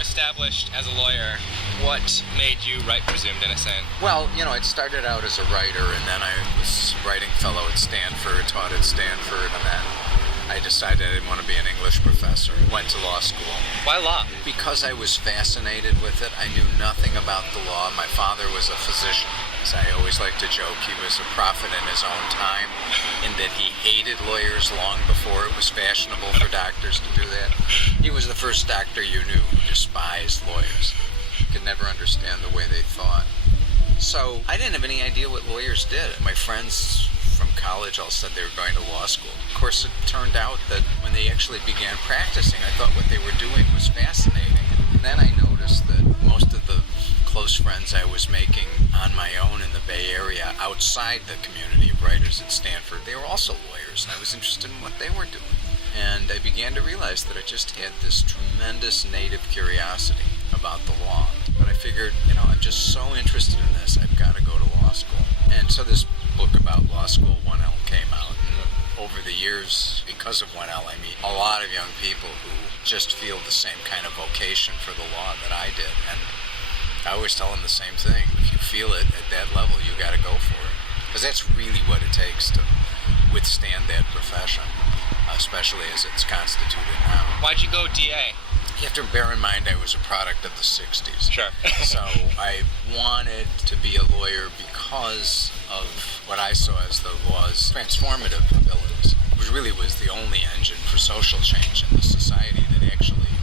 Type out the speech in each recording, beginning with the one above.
established as a lawyer, what made you write Presumed Innocent? Well, it started out as a writer, and then I was writing fellow at Stanford, taught at Stanford, and then I decided I didn't want to be an English professor. Went to law school. Why law? Because I was fascinated with it. I knew nothing about the law. My father was a physician. As I always like to joke, he was a prophet in his own time, in that he hated lawyers long before it was fashionable for doctors to do that. He was the first doctor you knew who despised lawyers. Could never understand the way they thought. So I didn't have any idea what lawyers did. My friends from college all said they were going to law school. Of course, it turned out that when they actually began practicing, I thought what they were doing was fascinating. And then I noticed that most of the close friends I was making on my own in the Bay Area, outside the community of writers at Stanford, they were also lawyers, and I was interested in what they were doing. And I began to realize that I just had this tremendous native curiosity about the law. But I figured, I'm just so interested in this, I've got to go to law school. And so this book about law school, 1L, came out. And over the years, because of 1L, I meet a lot of young people who just feel the same kind of vocation for the law that I did. And I always tell them the same thing. If you feel it at that level, you got to go for it. Because that's really what it takes to withstand that profession, especially as it's constituted now. Why'd you go DA? You have to bear in mind I was a product of the 60s. Sure. So I wanted to be a lawyer because of what I saw as the law's transformative abilities, which really was the only engine for social change in the society that actually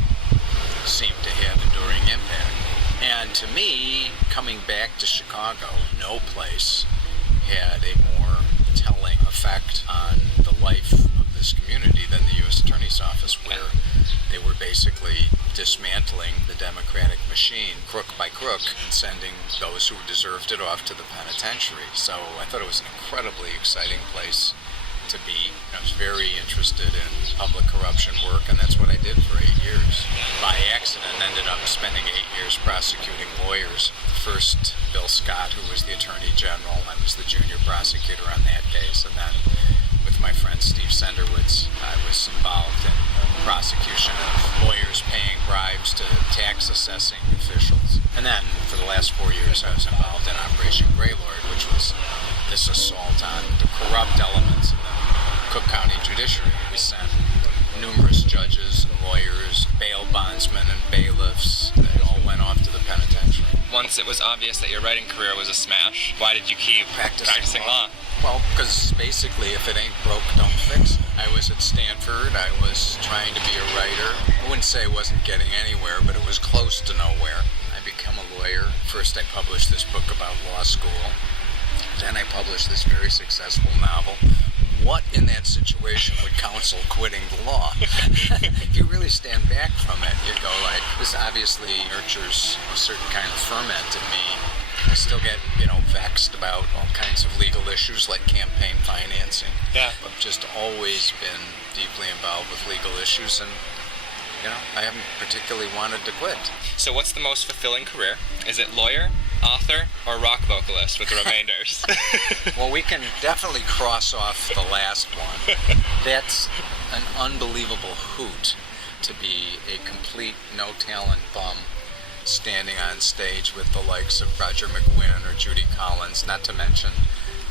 seemed to have enduring impact. And to me, coming back to Chicago, no place had a more telling effect on the life of this community than the U.S. Attorney's Office, where they were basically dismantling the democratic machine crook by crook and sending those who deserved it off to the penitentiary. So I thought it was an incredibly exciting place to be. I was very interested in public corruption work, and that's what I did for 8 years. By accident, ended up spending 8 years prosecuting lawyers. First, Bill Scott, who was the Attorney General. I was the junior prosecutor on that case. And then with my friend Steve Senderwitz, I was involved in the prosecution of lawyers paying bribes to tax assessing officials. And then for the last 4 years, I was involved in Operation Greylord, which was this assault on the corrupt elements of the Cook County judiciary. We sent numerous judges, lawyers, bail bondsmen, and bailiffs. They all went off to the penitentiary. Once it was obvious that your writing career was a smash, why did you keep practicing law? Well, because basically, if it ain't broke, don't fix it. I was at Stanford. I was trying to be a writer. I wouldn't say I wasn't getting anywhere, but it was close to nowhere. I became a lawyer. First, I published this book about law school. Then I published this very successful novel. What in that situation would counsel quitting the law? If you really stand back from it, you go like, this obviously nurtures a certain kind of ferment in me. I still get, vexed about all kinds of legal issues like campaign financing. Yeah. I've just always been deeply involved with legal issues, and I haven't particularly wanted to quit. So what's the most fulfilling career? Is it lawyer, author, or rock vocalist with the remainders? Well, we can definitely cross off the last one. That's an unbelievable hoot to be a complete no-talent bum standing on stage with the likes of Roger McGuinn or Judy Collins, not to mention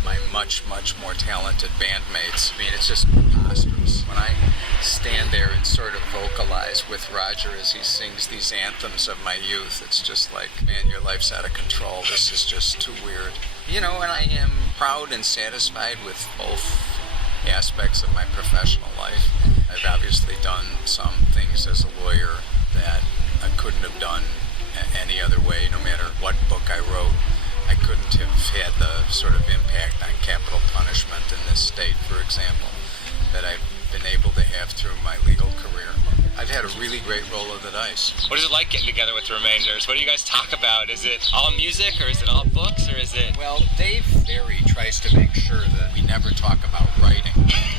my much, much more talented bandmates. I mean, it's just preposterous. When I stand there and sort of vocalize with Roger as he sings these anthems of my youth, it's just like, man, your life's out of control. This is just too weird. And I am proud and satisfied with both aspects of my professional life. I've obviously done some things as a lawyer that I couldn't have done any other way, no matter what book I wrote. I couldn't have had the sort of impact on capital punishment in this state, for example, that I've been able to have through my legal career. I've had a really great roll of the dice. What is it like getting together with the remainders? What do you guys talk about? Is it all music, or is it all books, or is it... Well, Dave Barry tries to make sure that we never talk about writing.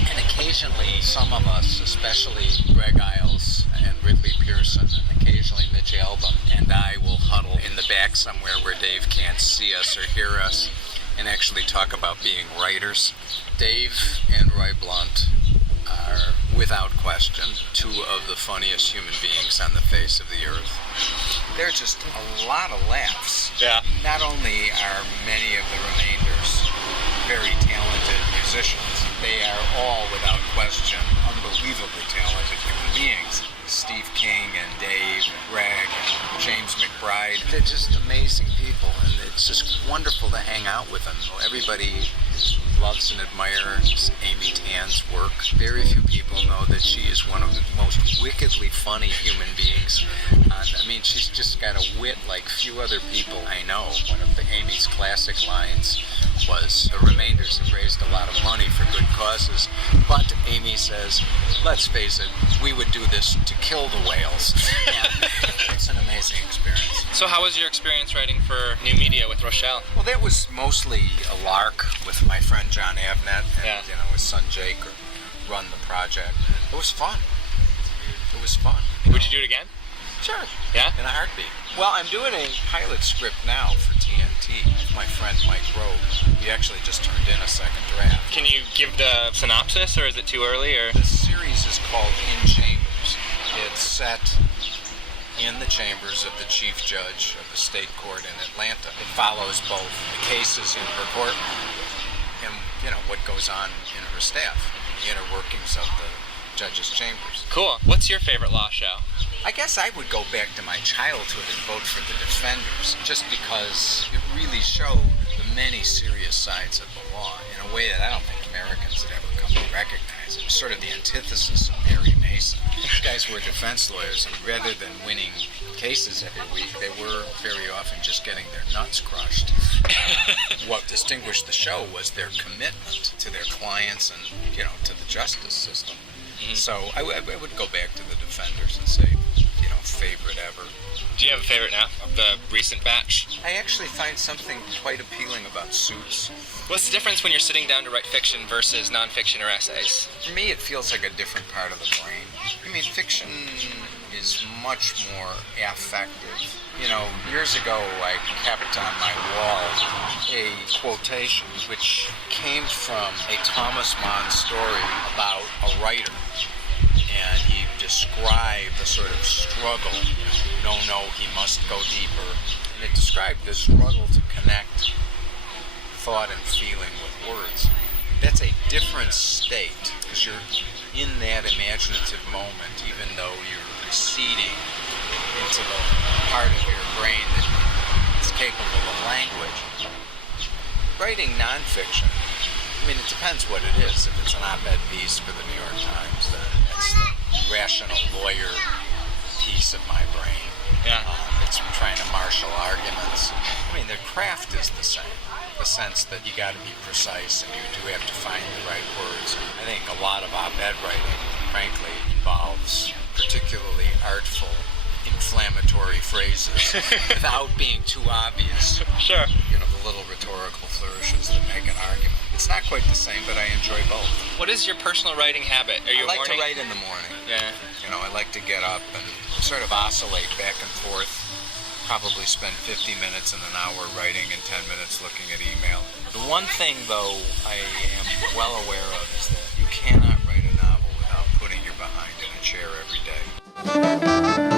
And occasionally, some of us, especially Greg Iles and Ridley Pearson, and occasionally Mitch Albom, and I will huddle in the back somewhere where Dave can't see us or hear us and actually talk about being writers. Dave and Roy Blunt are without question, two of the funniest human beings on the face of the earth. They're just a lot of laughs. Yeah. Not only are many of the Remainders very talented musicians, they are all, without question, unbelievably talented human beings. Steve King and Dave and Greg and James McBride. They're just amazing people, and it's just wonderful to hang out with them. Everybody loves and admires Amy Tan's work. Very few people know that she is one of the most wickedly funny human beings. I mean, she's just got a wit like few other people I know. One of Amy's classic lines was, "The Remainders have raised a lot of money for good causes, but," Amy says, "let's face it, we would do this to kill the whales." And it's an amazing experience. So how was your experience writing for New Media with Rochelle? Well, that was mostly a lark with my friend John Avnet and Yeah. his son Jake run the project. It was fun. It was fun. Would you do it again? Sure. Yeah? In a heartbeat. Well, I'm doing a pilot script now for TNT with my friend Mike Rowe. We actually just turned in a second draft. Can you give the synopsis, or is it too early? Or The series is called In Chambers. It's set in the chambers of the chief judge of the state court in Atlanta. It follows both the cases in her courtroom and, what goes on in her staff, the inner workings of the judge's chambers. Cool. What's your favorite law show? I guess I would go back to my childhood and vote for The Defenders, just because it really showed the many serious sides of the law in a way that I don't think Americans had ever come to recognize. It was sort of the antithesis of Perry Mason. These guys were defense lawyers, and rather than winning cases every week, they were very often just getting their nuts crushed. What distinguished the show was their commitment to their clients and, to the justice system. Mm-hmm. So I would go back to The Defenders and say, favorite ever. Do you have a favorite now of the recent batch? I actually find something quite appealing about Suits. What's the difference when you're sitting down to write fiction versus nonfiction or essays? For me, it feels like a different part of the brain. I mean, fiction is much more affective. Years ago, I kept on my wall a quotation which came from a Thomas Mann story about a writer. And he described the sort of struggle. No, he must go deeper. And it described the struggle to connect thought and feeling with words. That's a different state, because you're in that imaginative moment, even though you're receding into the part of your brain that is capable of language. Writing nonfiction, it depends what it is. If it's an op-ed piece for the New York Times, then it's the rational lawyer piece of my brain. Yeah. It's trying to marshal arguments. The craft is the same. The sense that you got to be precise and you do have to find the right words. I think a lot of op-ed writing, frankly, involves particularly artful, inflammatory phrases without being too obvious. Sure. The little rhetorical flourishes that make an argument. It's not quite the same, but I enjoy both. What is your personal writing habit? Are you I like a morning? to write in the morning. Yeah. I like to get up and sort of oscillate back and forth. Probably spend 50 minutes and an hour writing and 10 minutes looking at email. The one thing, though, I am well aware of is that you cannot write a novel without putting your behind in a chair every day.